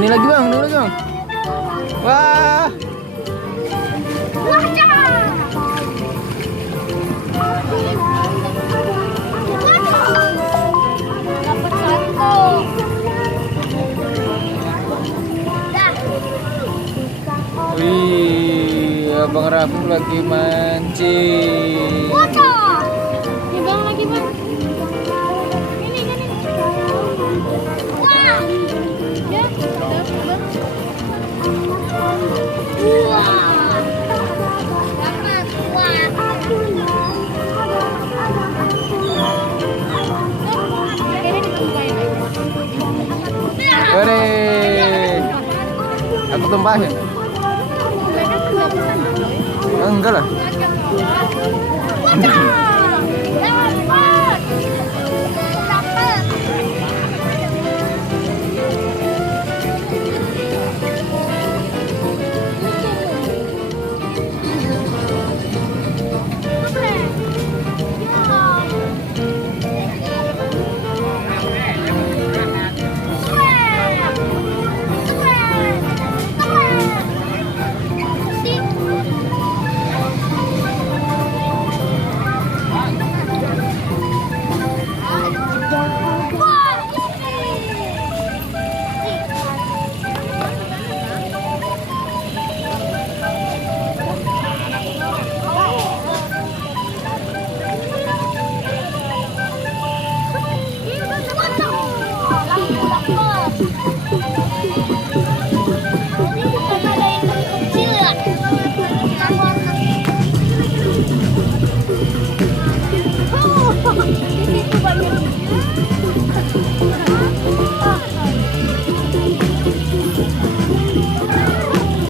Ini lagi bang, ini lagi bang. Wah. Dapat satu. Wih, Abang Raffi lagi mancing. Bocor. Ini bang lagi bang. Ini. Wah. Ya, dapat bang. Wah. Dapat. Wah. Ore. Aku tumpahin. Enggak lah. Bocor.